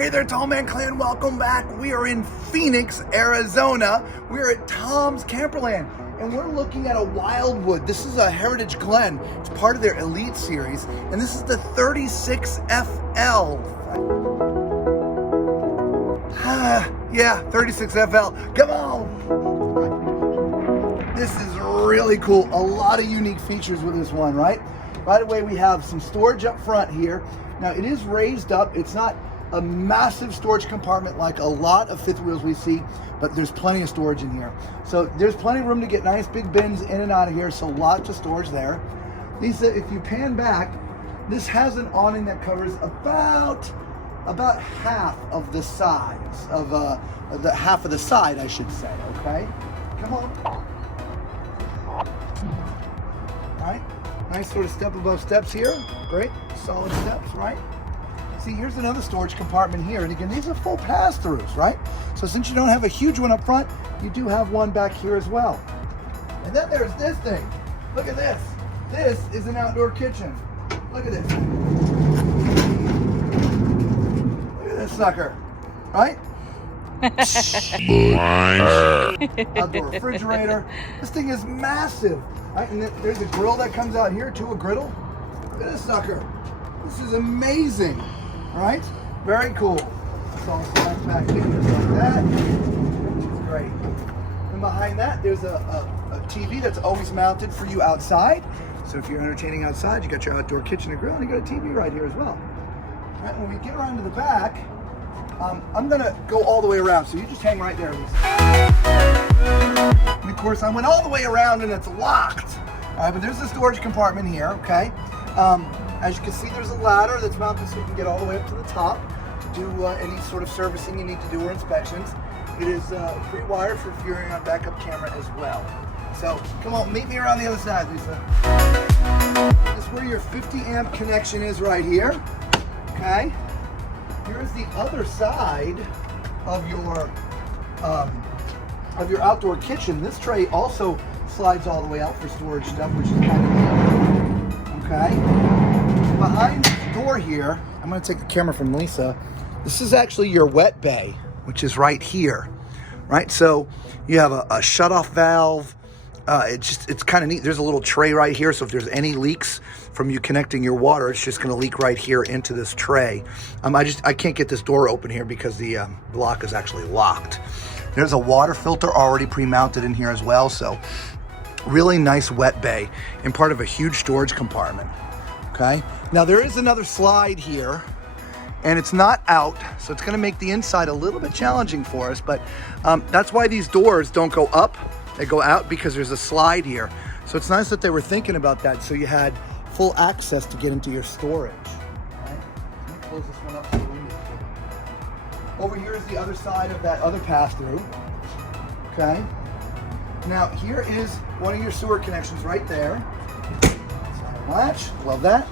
Hey there, Tall Man Clan, welcome back. We are in Phoenix, Arizona. We're at Tom's Camperland, and we're looking at a Wildwood. This is a Heritage Glen. It's part of their Elite series, and this is the 36FL. Yeah, 36FL. Come on. This is really cool. A lot of unique features with this one, right? Right away, we have some storage up front here. Now, it is raised up. It's not a massive storage compartment like a lot of fifth wheels we see, but there's plenty of storage in here. So there's plenty of room to get nice big bins in and out of here, so lots of storage there. Lisa, if you pan back, this has an awning that covers about half of the size of half of the side, I should say. Okay, come on. All right, nice sort of step above steps here. Great, solid steps, right? See, here's another storage compartment here. And again, these are full pass-throughs, right? So since you don't have a huge one up front, you do have one back here as well. And then there's this thing. Look at this. This is an outdoor kitchen. Look at this. Look at this sucker, right? Outdoor refrigerator. This thing is massive, right? And there's a grill that comes out here too, a griddle. Look at this sucker. This is amazing. Right? Very cool. It's all slides back in just like that. It's great. And behind that, there's a TV that's always mounted for you outside. So if you're entertaining outside, you got your outdoor kitchen and grill, and you got a TV right here as well. All right, when we get around to the back, I'm going to go all the way around. So you just hang right there, Lisa. And of course, I went all the way around and it's locked. All right, but there's the storage compartment here, okay? As you can see, there's a ladder that's mounted so you can get all the way up to the top to do any sort of servicing you need to do or inspections. It is pre-wired for viewing on backup camera as well. So come on, meet me around the other side, Lisa. This is where your 50 amp connection is right here. Okay. Here's the other side of your outdoor kitchen. This tray also slides all the way out for storage stuff, which is kind of neat. Okay. Behind the door here, I'm going to take the camera from Lisa. This is actually your wet bay, which is right here, right? So you have a shut-off valve. It's kind of neat. There's a little tray right here, so if there's any leaks from you connecting your water, it's just going to leak right here into this tray. I can't get this door open here because the lock is actually locked. There's a water filter already pre-mounted in here as well, so really nice wet bay and part of a huge storage compartment. Okay. Now there is another slide here, and it's not out, so it's going to make the inside a little bit challenging for us, but that's why these doors don't go up, they go out, because there's a slide here. So it's nice that they were thinking about that, so you had full access to get into your storage. Okay. Let me close this one up so we need to. Over here is the other side of that other pass-through. Okay. Now here is one of your sewer connections right there. Latch, love that.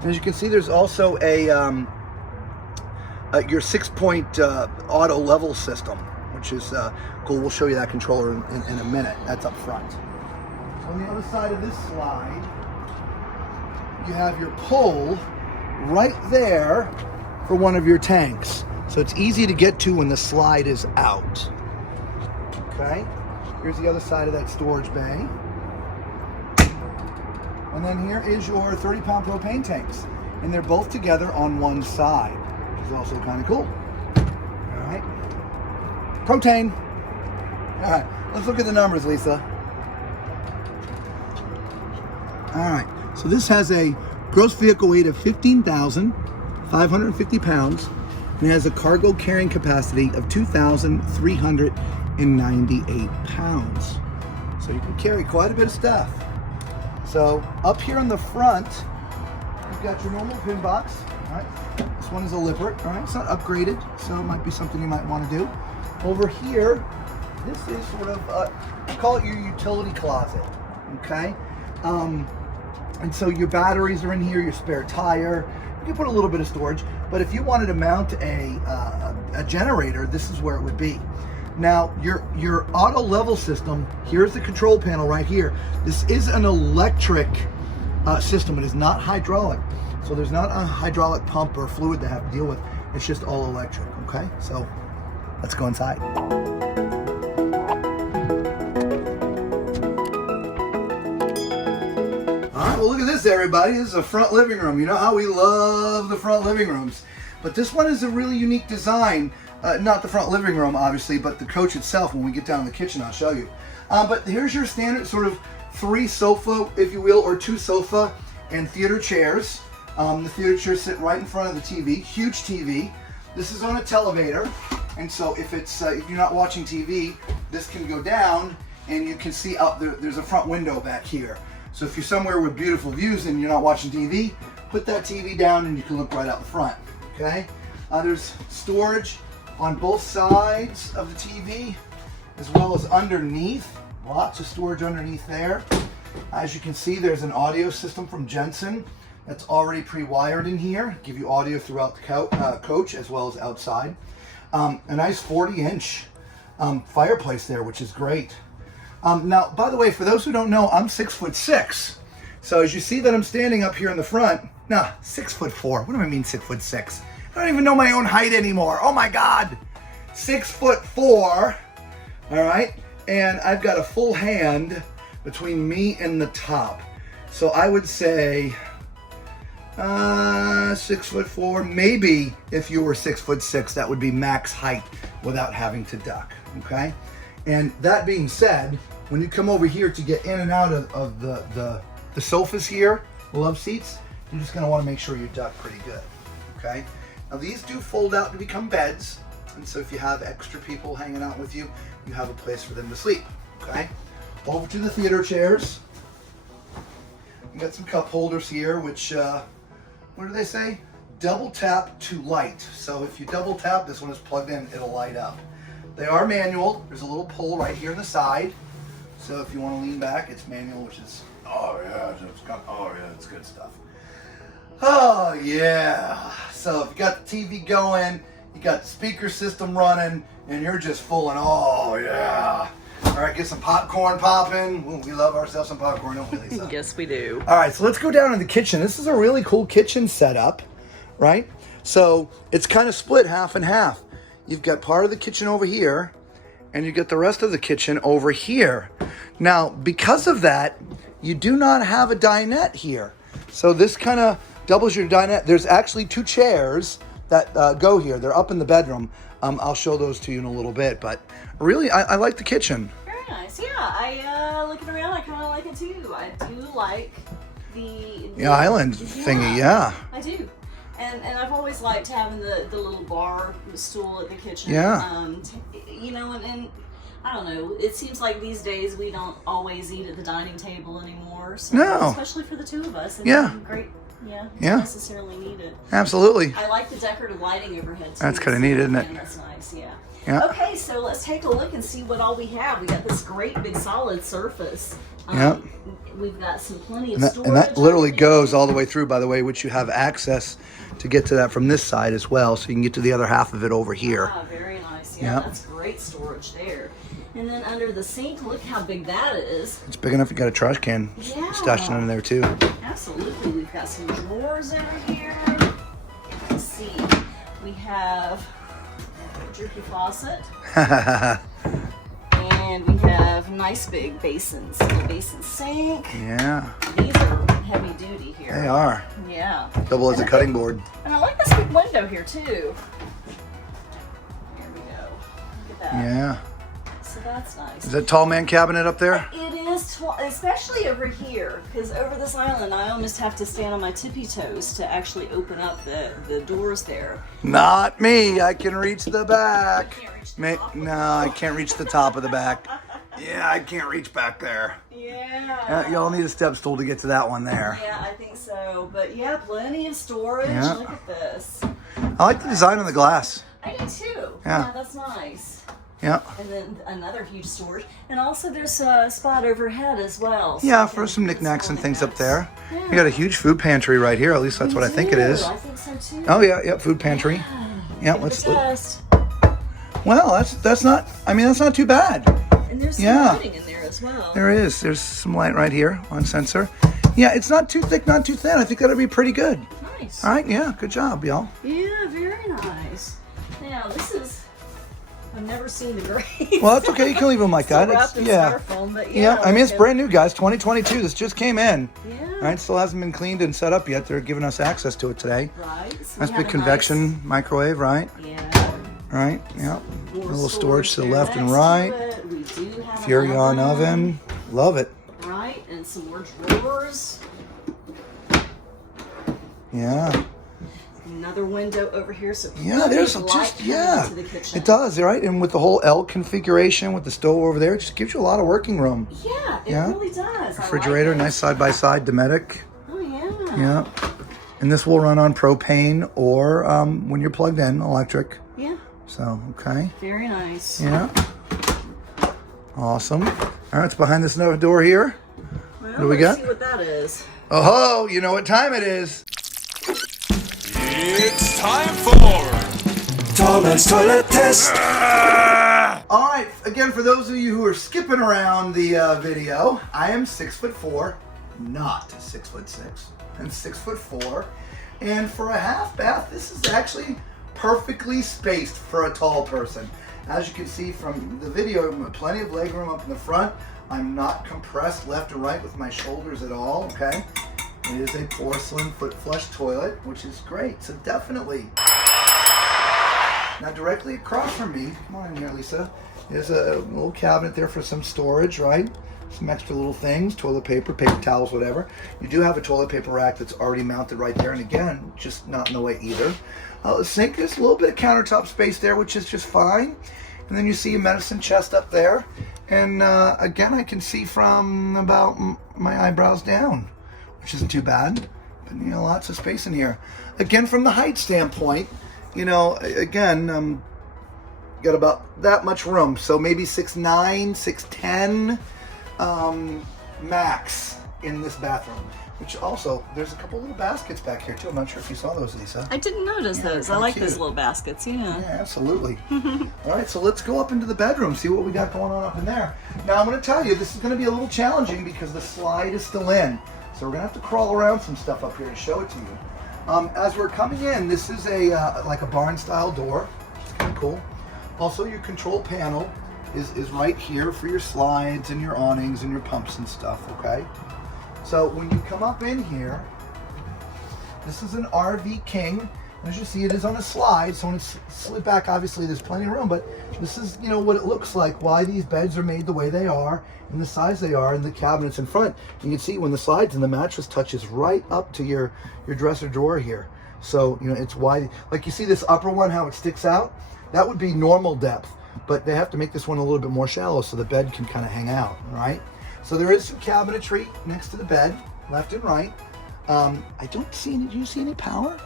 And as you can see, there's also a your 6-point auto level system, which is cool. We'll show you that controller in a minute. That's up front. So on the other side of this slide, you have your pull right there for one of your tanks. So it's easy to get to when the slide is out. Okay. Here's the other side of that storage bay. And then here is your 30-pound propane tanks. And they're both together on one side, which is also kind of cool. All right. Propane. All right. Let's look at the numbers, Lisa. All right. So this has a gross vehicle weight of 15,550 pounds. And it has a cargo carrying capacity of 2,398 pounds. So you can carry quite a bit of stuff. So up here in the front, you've got your normal pin box. All right. This one is a Lippert. All right. It's not upgraded, so it might be something you might want to do. Over here, this is sort of, call it your utility closet. Okay. And so your batteries are in here, your spare tire. You can put a little bit of storage, but if you wanted to mount a generator, this is where it would be. Now, your auto level system, here's the control panel right here. This is an electric system. It is not hydraulic. So there's not a hydraulic pump or fluid to have to deal with. It's just all electric, okay? So let's go inside. All right, well, look at this, everybody. This is a front living room. You know how we love the front living rooms. But this one is a really unique design. Not the front living room, obviously, but the coach itself. When we get down in the kitchen, I'll show you. But here's your standard sort of 3 sofa, if you will, or 2 sofa and theater chairs. The theater chairs sit right in front of the TV, huge TV. This is on a televator, and so if you're not watching TV, this can go down, and you can see out there. There's a front window back here. So if you're somewhere with beautiful views and you're not watching TV, put that TV down, and you can look right out the front. Okay. There's storage on both sides of the TV, as well as underneath. Lots of storage underneath there. As you can see, there's an audio system from Jensen that's already pre-wired in here. Give you audio throughout the coach as well as outside. A nice 40-inch fireplace there, which is great. Now, by the way, for those who don't know, I'm 6'6". So as you see that I'm standing up here in the front, 6'4". What do I mean 6'6"? I don't even know my own height anymore. Oh my God, 6'4". All right, and I've got a full hand between me and the top. So I would say 6'4". Maybe if you were 6'6", that would be max height without having to duck. Okay, and that being said, when you come over here to get in and out of the sofas here, the love seats, you're just gonna want to make sure you duck pretty good. Okay. Now these do fold out to become beds, and so if you have extra people hanging out with you, you have a place for them to sleep, okay? Over to the theater chairs. You got some cup holders here, which, what do they say? Double tap to light. So if you double tap, this one is plugged in, it'll light up. They are manual. There's a little pull right here on the side. So if you want to lean back, it's manual, which is, it's good stuff. Oh yeah, so if you got the TV going, you got the speaker system running, and you're just full and oh yeah. All right, get some popcorn popping. Ooh, we love ourselves some popcorn, don't we, Lisa? Yes, we do. All right, so let's go down in the kitchen. This is a really cool kitchen setup, right? So it's kind of split half and half. You've got part of the kitchen over here, and you get the rest of the kitchen over here. Now, because of that, you do not have a dinette here. So this kind of doubles your dinette. There's actually 2 chairs that go here. They're up in the bedroom. I'll show those to you in a little bit, but really, I like the kitchen. Very nice. Yeah, I looking around, I kind of like it too. I do like the island thingy. Yeah, I do. And I've always liked having the little bar stool at the kitchen. Yeah. You know, and I don't know. It seems like these days we don't always eat at the dining table anymore. So no. Especially for the 2 of us. Yeah. Great. Yeah. Yeah. Necessarily needed. Absolutely. I like the decorative lighting overhead too. That's kind of neat, isn't it? Yeah, that's nice. Yeah. Yeah. Okay, so let's take a look and see what all we have. We got this great big solid surface. Yeah. We've got plenty of storage. And that literally goes all the way through, by the way, which you have access to get to that from this side as well, so you can get to the other half of it over here. Ah, very nice. Yeah, Yep. That's great storage there. And then under the sink, look how big that is. It's big enough you got a trash can stashed under there too. Absolutely. We've got some drawers over here. Let's see. We have a jerky faucet. And we have nice big basins. A basin sink. Yeah. These are heavy duty here. They are. Yeah. Double as a cutting board. And I like this big window here too. There we go. Look at that. Yeah. So that's nice. Is that tall man cabinet up there? It is, especially over here, because over this island, I almost have to stand on my tippy toes to actually open up the doors there. Not me. I can reach the back. You can't reach the top. No, I can't reach the top of the back. Yeah, I can't reach back there. Yeah. Y'all need a step stool to get to that one there. Yeah, I think so. But yeah, plenty of storage. Yeah. Look at this. I like the design on the glass. I do too. Yeah. That's nice. Yeah. And then another huge storage. And also there's a spot overhead as well. So Yeah, for some knickknacks and things up there. Yeah. You got a huge food pantry right here. At least that's what I think it is. I think so too. Oh yeah, food pantry. Yeah, Give it a test. Well, that's not. I mean, that's not too bad. And there's some lighting in there as well. There is. There's some light right here on sensor. Yeah, it's not too thick, not too thin. I think that'll be pretty good. Nice. All right. Yeah. Good job, y'all. Yeah, very nice. Now, this is, I've never seen the grates. Well, that's okay. You can leave them like that. Wrapped in Yeah. styrofoam, but Yeah, I mean, it's brand new, guys. 2022. This just came in. Yeah. All right, still hasn't been cleaned and set up yet. They're giving us access to it today. Right. So Nice we have big a convection microwave, right? Nice, yeah. Right, yeah. A More little storage to the left and next to right. it. We do have Furrion oven. Love it. Right, and some more drawers. Yeah. Another window over here, so Yeah, there's light just, coming yeah. into the kitchen. It does, right? And with the whole L configuration with the stove over there, it just gives you a lot of working room. Yeah, it Yeah. really does. Refrigerator, I like it. nice side-by-side Dometic. Oh, yeah. Yeah. And this will run on propane or when you're plugged in, electric. Yeah, So, okay. very nice. Yeah. Awesome. All right, it's behind this other door here. Well, What do we let's got? see what that is. Oh, you know what time it is. It's time for Tallman's Toilet Test. All right, again, for those of you who are skipping around the video, I am 6'4", not 6'6". I'm 6'4", and for a half bath, this is actually perfectly spaced for a tall person. As you can see from the video, plenty of leg room up in the front. I'm not compressed left or right with my shoulders at all, okay? It is a porcelain foot flush toilet, which is great, so definitely. Now directly across from me, come on in here, Lisa, there's a little cabinet there for some storage, right? Some extra little things, toilet paper, paper towels, whatever. You do have a toilet paper rack that's already mounted right there, and again, just not in the way either. The sink, there's a little bit of countertop space there, which is just fine. And then you see a medicine chest up there. And again, I can see from about my eyebrows down, which isn't too bad. But, you know, lots of space in here. Again, from the height standpoint, you know, again, got about that much room. So maybe 6'9", 6'10", max in this bathroom. Which also, there's a couple little baskets back here too. I'm not sure if you saw those, Lisa. I didn't notice those. I they're like cute. those little baskets, yeah. Yeah, absolutely. All right, so let's go up into the bedroom, see what we got going on up in there. Now, I'm going to tell you, this is going to be a little challenging because the slide is still in. So we're going to have to crawl around some stuff up here to show it to you. As we're coming in, this is a like a barn-style door, which is kind of cool. Also, your control panel is right here for your slides and your awnings and your pumps and stuff, okay? So when you come up in here, this is an RV King. As you see, it is on a slide, so when it's slid back, obviously there's plenty of room, but this is, you know, what it looks like, why these beds are made the way they are, and the size they are, and the cabinets in front. You can see when the slides and the mattress touches right up to your dresser drawer here. So, you know, it's wide. Like you see this upper one, how it sticks out? That would be normal depth, but they have to make this one a little bit more shallow so the bed can kind of hang out, all right? So there is some cabinetry next to the bed, left and right. I don't see any, do you see any power?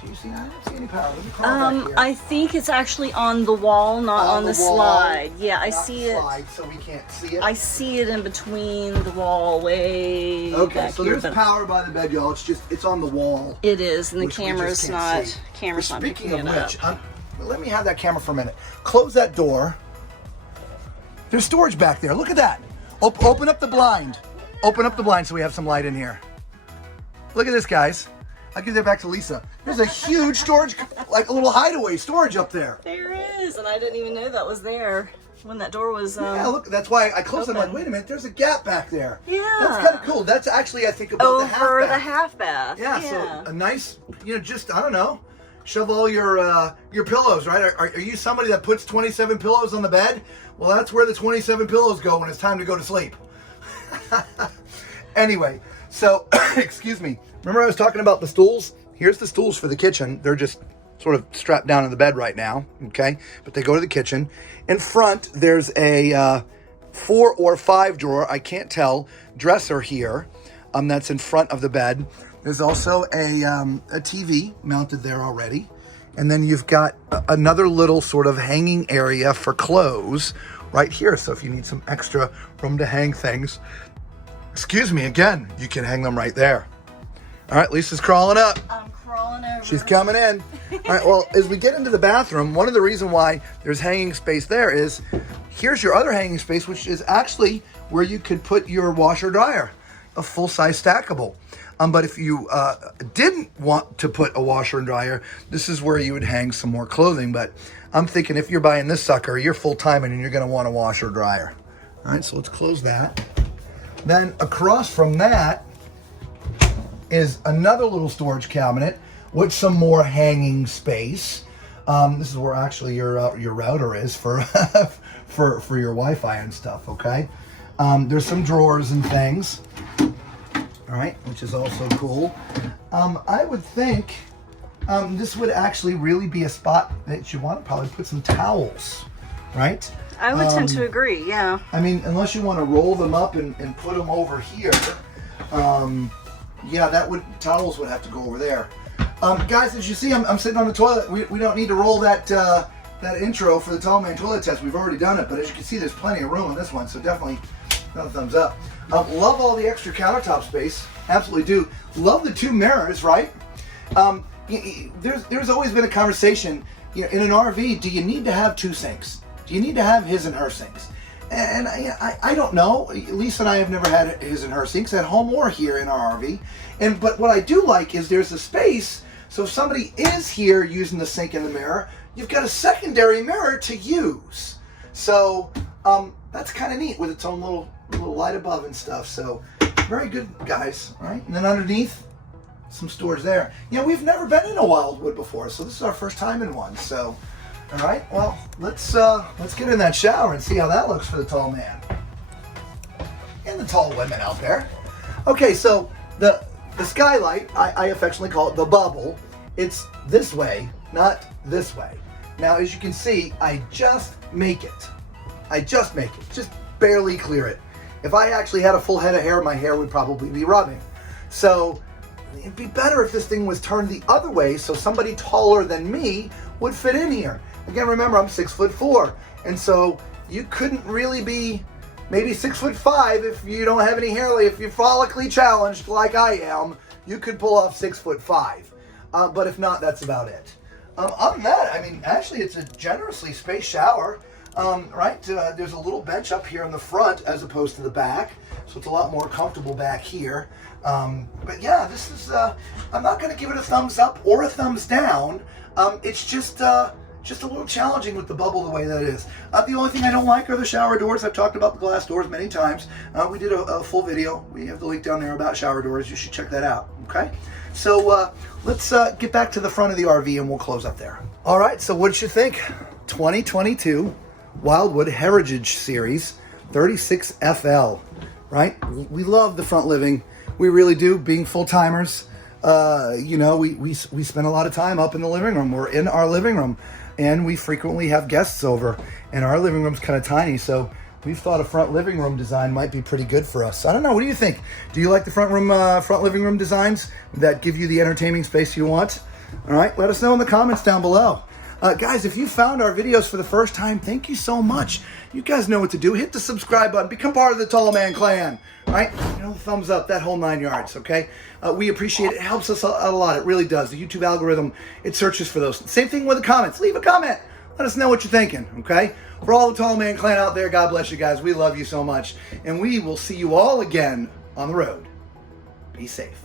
Do you see, I don't see any power. Let me call back here. I think it's actually on the wall, not on the wall, slide. Yeah, I not see the it. slide, so we can't see it. I see it in between the wall way Okay, back so here, there's but power by the bed, y'all. It's just, it's on the wall. it is, and the which we just camera's can't not, see. camera's not Speaking picking of it which, up. let me have that camera for a minute. Close that door. There's storage back there. Look at that. Open up the blind. Open up the blind so we have some light in here. Look at this, guys. I'll give that back to Lisa. There's a huge storage, like a little hideaway storage up there. There is, and I didn't even know that was there when that door was. Yeah, look, that's why I closed it. I'm like, open. wait a minute, there's a gap back there. Yeah. That's kind of cool. That's actually, I think, above the half Over bath. the half bath. Yeah, so a nice, you know, just, I don't know, shove all your pillows, right? Are you somebody that puts 27 pillows on the bed? Well, that's where the 27 pillows go when it's time to go to sleep. Anyway, so, excuse me. Remember I was talking about the stools? Here's the stools for the kitchen. They're just sort of strapped down in the bed right now, okay? But they go to the kitchen. In front, there's a 4 or 5 drawer, I can't tell, dresser here that's in front of the bed. There's also a TV mounted there already. And then you've got another little sort of hanging area for clothes right here. So if you need some extra room to hang things, excuse me, again, you can hang them right there. All right, Lisa's crawling up. I'm crawling over. She's coming in. All right, well, as we get into the bathroom, one of the reasons why there's hanging space there is, here's your other hanging space, which is actually where you could put your washer dryer. a full-size stackable. But if you didn't want to put a washer and dryer, this is where you would hang some more clothing. But I'm thinking if you're buying this sucker, you're full-time and you're going to want a washer or dryer. All right, so let's close that. Then across from that is another little storage cabinet with some more hanging space. This is where actually your router is for for your Wi-Fi and stuff. Okay, there's some drawers and things. All right, which is also cool. I would think this would actually really be a spot that you want to probably put some towels, right? I would tend to agree, yeah. I mean, unless you want to roll them up and put them over here, yeah, towels would have to go over there. Guys, as you see, I'm sitting on the toilet. We don't need to roll that intro for the Tall Man toilet test. We've already done it, but as you can see, there's plenty of room in this one, so definitely another thumbs up. Love all the extra countertop space. Absolutely do. Love the 2 mirrors, right? There's always been a conversation, in an RV, do you need to have 2 sinks? Do you need to have his and her sinks? And I don't know. Lisa and I have never had his and her sinks at home or here in our RV. But what I do like is there's a space, so if somebody is here using the sink and the mirror, you've got a secondary mirror to use. So that's kind of neat with its own little light above and stuff. So very good, guys. All right, and then underneath, some storage there. We've never been in a Wildwood before, so this is our first time in one. So, all right, well, let's get in that shower and see how that looks for the tall man and the tall women out there. Okay, so the Skylight, I affectionately call it the bubble. It's this way, not this way. Now, as you can see, I just make it. Just barely clear it. If I actually had a full head of hair, my hair would probably be rubbing. So it'd be better if this thing was turned the other way so somebody taller than me would fit in here. Again, remember, I'm 6'4", and so you couldn't really be maybe 6'5" if you don't have any hair. If you're follically challenged like I am, you could pull off 6'5". But if not, that's about it. Other than that, I mean, actually, it's a generously spaced shower. Right? There's a little bench up here in the front as opposed to the back, so it's a lot more comfortable back here. But yeah, this is, I'm not going to give it a thumbs up or a thumbs down. It's just a little challenging with the bubble the way that it is. The only thing I don't like are the shower doors. I've talked about the glass doors many times. We did a full video. We have the link down there about shower doors. You should check that out, okay? So let's get back to the front of the RV and we'll close up there. All right, so what did you think? 2022 Wildwood Heritage Series 36FL, right? We love the front living. We really do, being full-timers. We spend a lot of time up in the living room. We're in our living room, and we frequently have guests over, and our living room's kind of tiny, so we've thought a front living room design might be pretty good for us. I don't know, what do you think? Do you like the front living room designs that give you the entertaining space you want? All right, let us know in the comments down below. Guys, if you found our videos for the first time, thank you so much. You guys know what to do. Hit the subscribe button. Become part of the Tall Man clan. Right? Thumbs up, that whole 9 yards, okay? We appreciate it. It helps us out a lot. It really does. The YouTube algorithm, it searches for those. Same thing with the comments. Leave a comment. Let us know what you're thinking, okay? For all the Tall Man clan out there, God bless you guys. We love you so much. And we will see you all again on the road. Be safe.